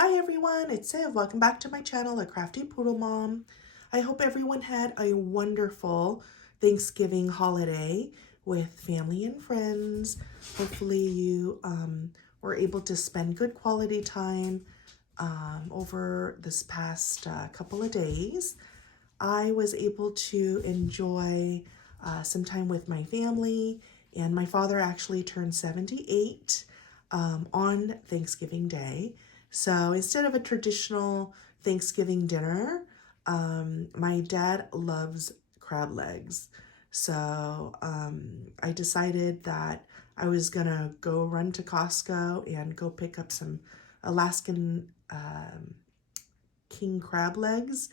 Hi everyone, it's Siv. Welcome back to my channel, A Crafty Poodle Mom. I hope everyone had a wonderful Thanksgiving holiday with family and friends. Hopefully you were able to spend good quality time over this past couple of days. I was able to enjoy some time with my family, and my father actually turned 78 on Thanksgiving Day. So instead of a traditional Thanksgiving dinner, my dad loves crab legs. So I decided that I was gonna go run to Costco and go pick up some Alaskan king crab legs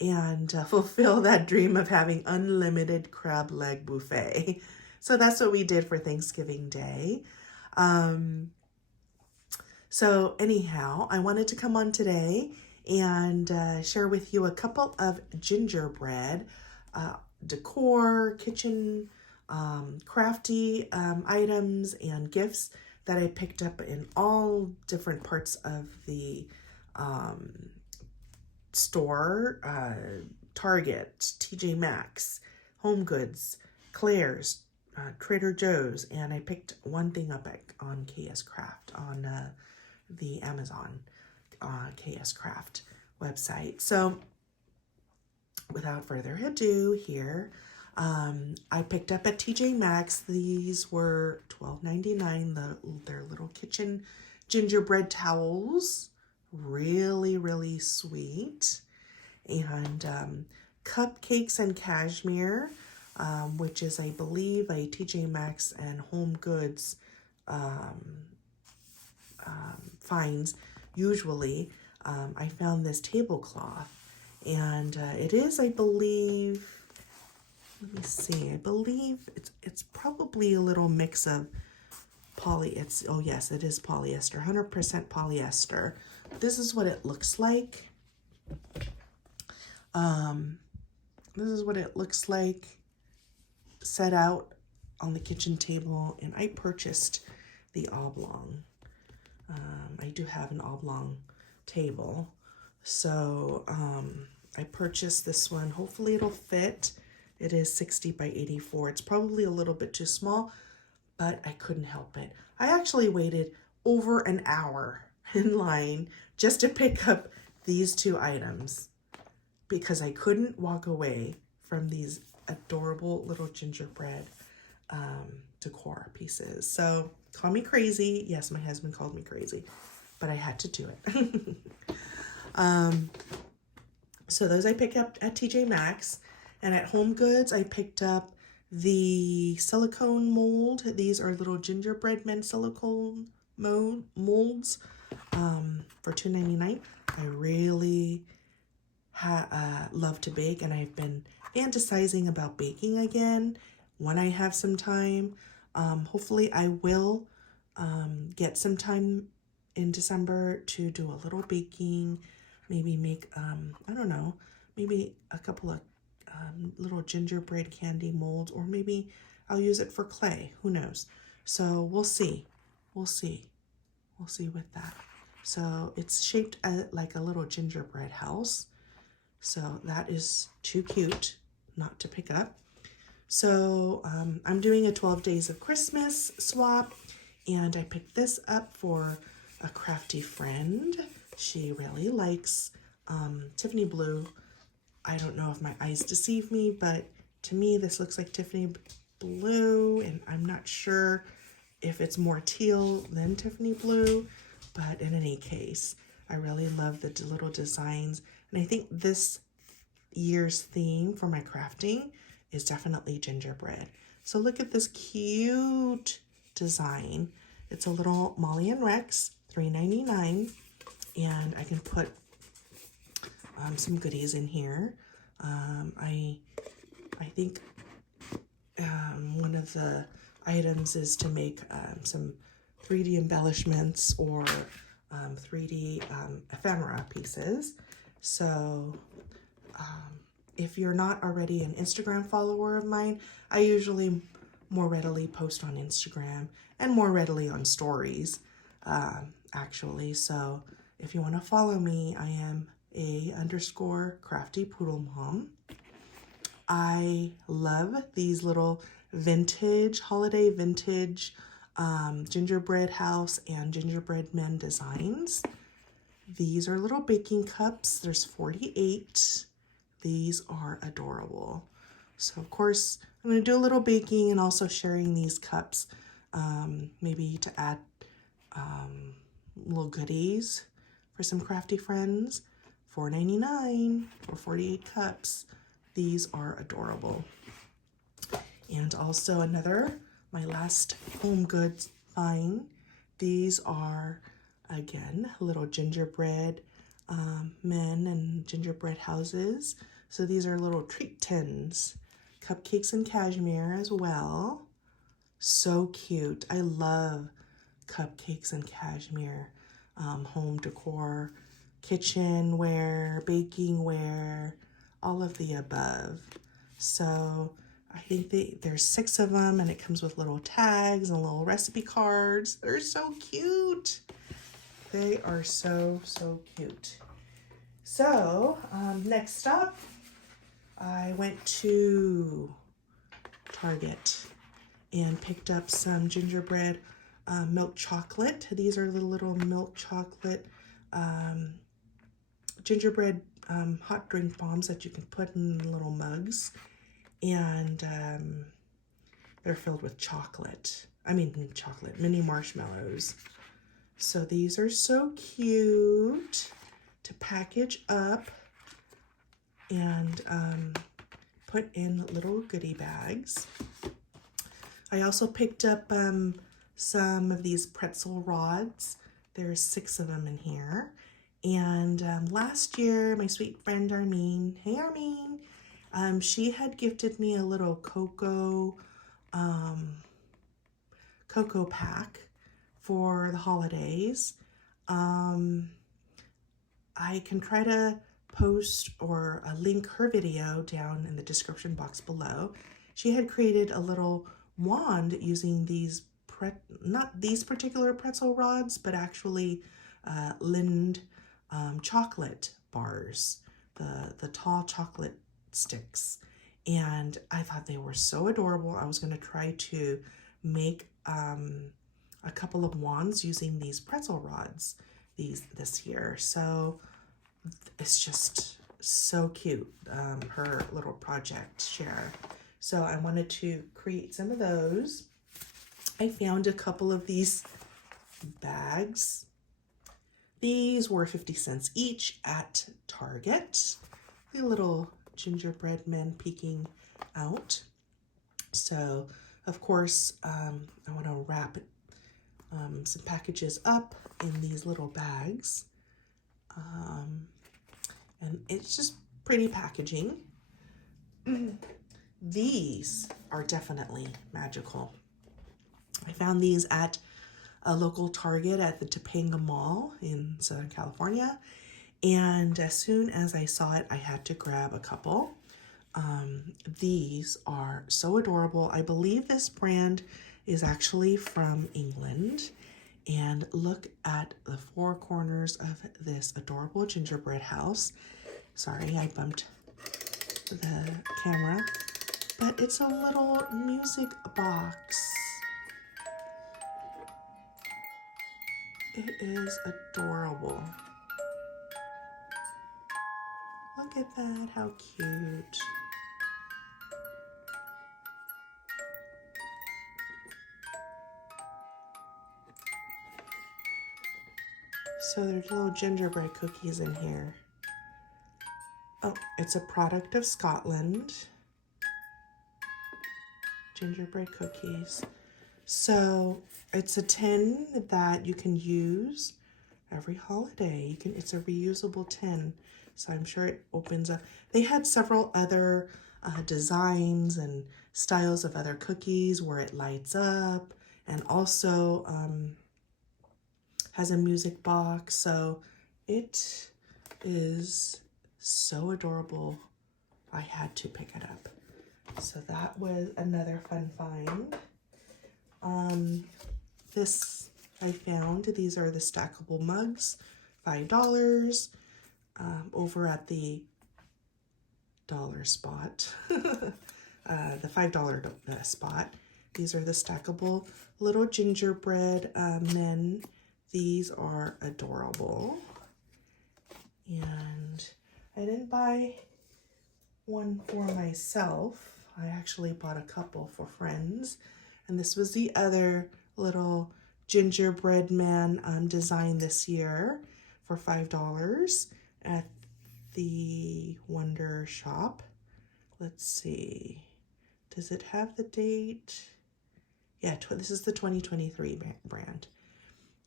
and fulfill that dream of having unlimited crab leg buffet. So that's what we did for Thanksgiving Day. So anyhow, I wanted to come on today and share with you a couple of gingerbread decor, kitchen, crafty items and gifts that I picked up in all different parts of the store, Target, TJ Maxx, Home Goods, Claire's, Trader Joe's, and I picked one thing up on KS Craft on the Amazon KS Craft website. So without further ado here, I picked up at TJ Maxx. These were $12.99, their little kitchen gingerbread towels. Really sweet. And cupcakes and cashmere, which is, I believe, a TJ Maxx and Home Goods finds. Usually, I found this tablecloth, and it is, I believe, let me see, I believe it's probably a little mix of oh yes, it is polyester, 100% polyester. This is what it looks like. This is what it looks like set out on the kitchen table, and I purchased the oblong. I do have an oblong table, so I purchased this one. Hopefully it'll fit. It is 60 by 84. It's probably a little bit too small, but I couldn't help it. I actually waited over an hour in line just to pick up these two items because I couldn't walk away from these adorable little gingerbread decor pieces. So call me crazy. Yes, my husband called me crazy, but I had to do it. So those I picked up at TJ Maxx, and at Home Goods I picked up the silicone mold. These are little gingerbread men silicone molds for $2.99. I really love to bake, and I've been fantasizing about baking again when I have some time. Hopefully I will get some time in December to do a little baking, maybe make, I don't know, maybe a couple of little gingerbread candy molds, or maybe I'll use it for clay. Who knows? So we'll see. We'll see with that. So it's shaped like a little gingerbread house. So that is too cute not to pick up. So I'm doing a 12 Days of Christmas swap, and I picked this up for a crafty friend. She really likes Tiffany blue. I don't know if my eyes deceive me, but to me this looks like Tiffany blue, and I'm not sure if it's more teal than Tiffany blue, but in any case, I really love the little designs, and I think this year's theme for my crafting is definitely gingerbread. So look at this cute design. It's a little Molly and Rex, $3.99, and I can put some goodies in here. I think one of the items is to make some 3D embellishments or 3D ephemera pieces. So if you're not already an Instagram follower of mine, I usually more readily post on Instagram and more readily on stories, actually. So if you want to follow me, I am _crafty poodle mom. I love these little vintage, holiday vintage gingerbread house and gingerbread men designs. These are little baking cups. There's 48. These are adorable. So of course, I'm going to do a little baking and also sharing these cups, maybe to add little goodies for some crafty friends. $4.99 for 48 cups. These are adorable. And also my last home goods find. These are, again, little gingerbread men and gingerbread houses. So these are little treat tins. Cupcakes and cashmere as well. So cute. I love cupcakes and cashmere. Home decor, kitchenware, baking ware, all of the above. So I think there's 6 of them, and it comes with little tags and little recipe cards. They're so cute. They are so, so cute. So next up, I went to Target and picked up some gingerbread milk chocolate. These are the little milk chocolate gingerbread hot drink bombs that you can put in little mugs. And they're filled with mini marshmallows. So these are so cute to package up and put in little goodie bags. I also picked up some of these pretzel rods. There's 6 of them in here. And last year, my sweet friend Armin, hey Armin, she had gifted me a little cocoa pack for the holidays. I can try to post or link her video down in the description box below. She had created a little wand using these, not these particular pretzel rods, but actually lindt chocolate bars, the tall chocolate sticks. And I thought they were so adorable. I was going to try to make a couple of wands using these pretzel rods this year. So it's just so cute, her little project share. So I wanted to create some of those. I found a couple of these bags. These were 50 cents each at Target. The little gingerbread men peeking out. So, of course, I want to wrap some packages up in these little bags. And it's just pretty packaging. These are definitely magical. I found these at a local Target at the Topanga Mall in Southern California. And as soon as I saw it, I had to grab a couple. These are so adorable. I believe this brand is actually from England. And look at the 4 corners of this adorable gingerbread house. Sorry, I bumped the camera. But it's a little music box. It is adorable. Look at that, how cute. So there's little gingerbread cookies in here. Oh, it's a product of Scotland. Gingerbread cookies. So it's a tin that you can use every holiday. It's a reusable tin. So I'm sure it opens up. They had several other designs and styles of other cookies where it lights up, and also has a music box. So it is so adorable. I had to pick it up. So that was another fun find. This I found. These are the stackable mugs, $5 over at the dollar spot, the $5 spot. These are the stackable little gingerbread men. These are adorable. And I didn't buy one for myself. I actually bought a couple for friends. And this was the other little gingerbread man design this year for $5 at the Wonder Shop. Let's see. Does it have the date? Yeah, this is the 2023 brand.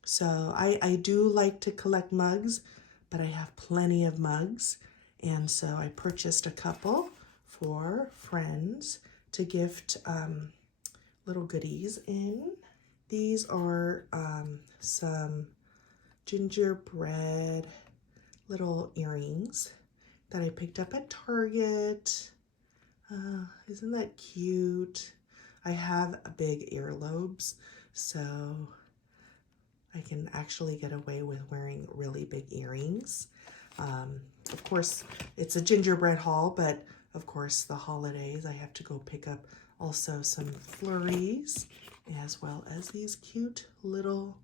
So I do like to collect mugs, but I have plenty of mugs. And so I purchased a couple for friends to gift little goodies in. These are some gingerbread little earrings that I picked up at Target. Isn't that cute? I have big earlobes, so I can actually get away with wearing really big earrings. Of course, it's a gingerbread haul, but of course the holidays I have to go pick up also some flurries, as well as these cute little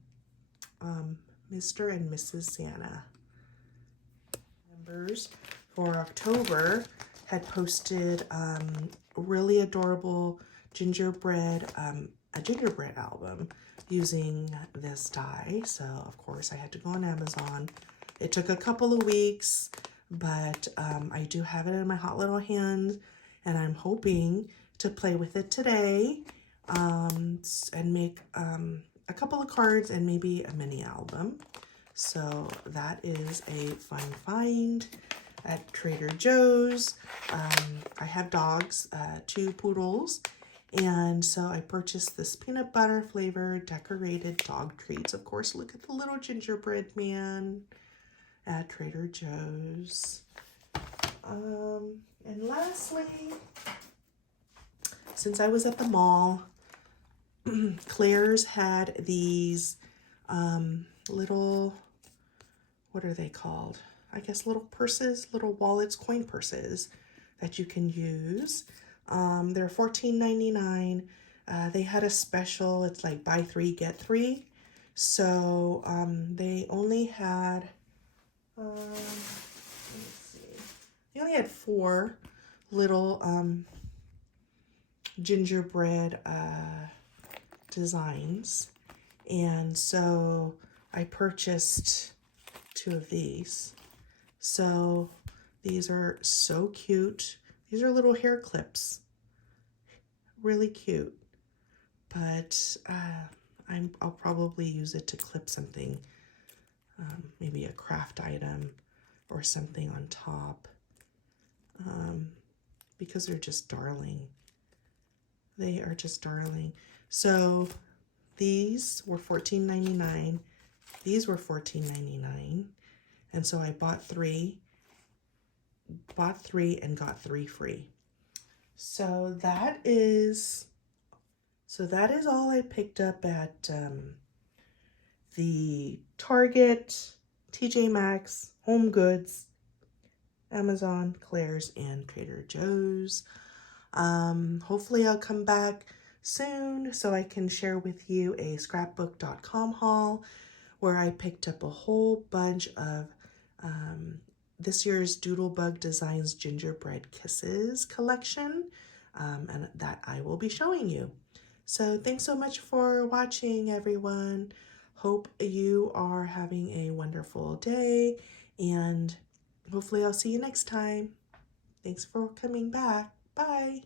Mr. and Mrs. Santa. Members for October had posted a really adorable gingerbread, a gingerbread album using this die. So of course I had to go on Amazon. It took a couple of weeks, but I do have it in my hot little hand, and I'm hoping to play with it today and make a couple of cards and maybe a mini album. So that is a fun find at Trader Joe's. I have dogs, 2 poodles, and so I purchased this peanut butter flavored decorated dog treats. Of course, look at the little gingerbread man at Trader Joe's. And lastly, since I was at the mall, Claire's had these little, what are they called? I guess little purses, little wallets, coin purses that you can use. They're $14.99. They had a special, it's like buy 3, get 3. So they only had, let's see, they only had 4 little gingerbread designs. And so I purchased 2 of these. So these are so cute. These are little hair clips. Really cute. But I'll probably use it to clip something. Maybe a craft item or something on top. Because they're just darling. They are just darling. So these were $14.99. These were $14.99. And so I bought 3 and got 3 free. So that is all I picked up at the Target, TJ Maxx, Home Goods, Amazon, Claire's, and Trader Joe's. Hopefully I'll come back soon so I can share with you a scrapbook.com haul where I picked up a whole bunch of this year's Doodlebug Designs Gingerbread Kisses collection, and that I will be showing you. So thanks so much for watching, everyone. Hope you are having a wonderful day, and hopefully I'll see you next time. Thanks for coming back. Bye.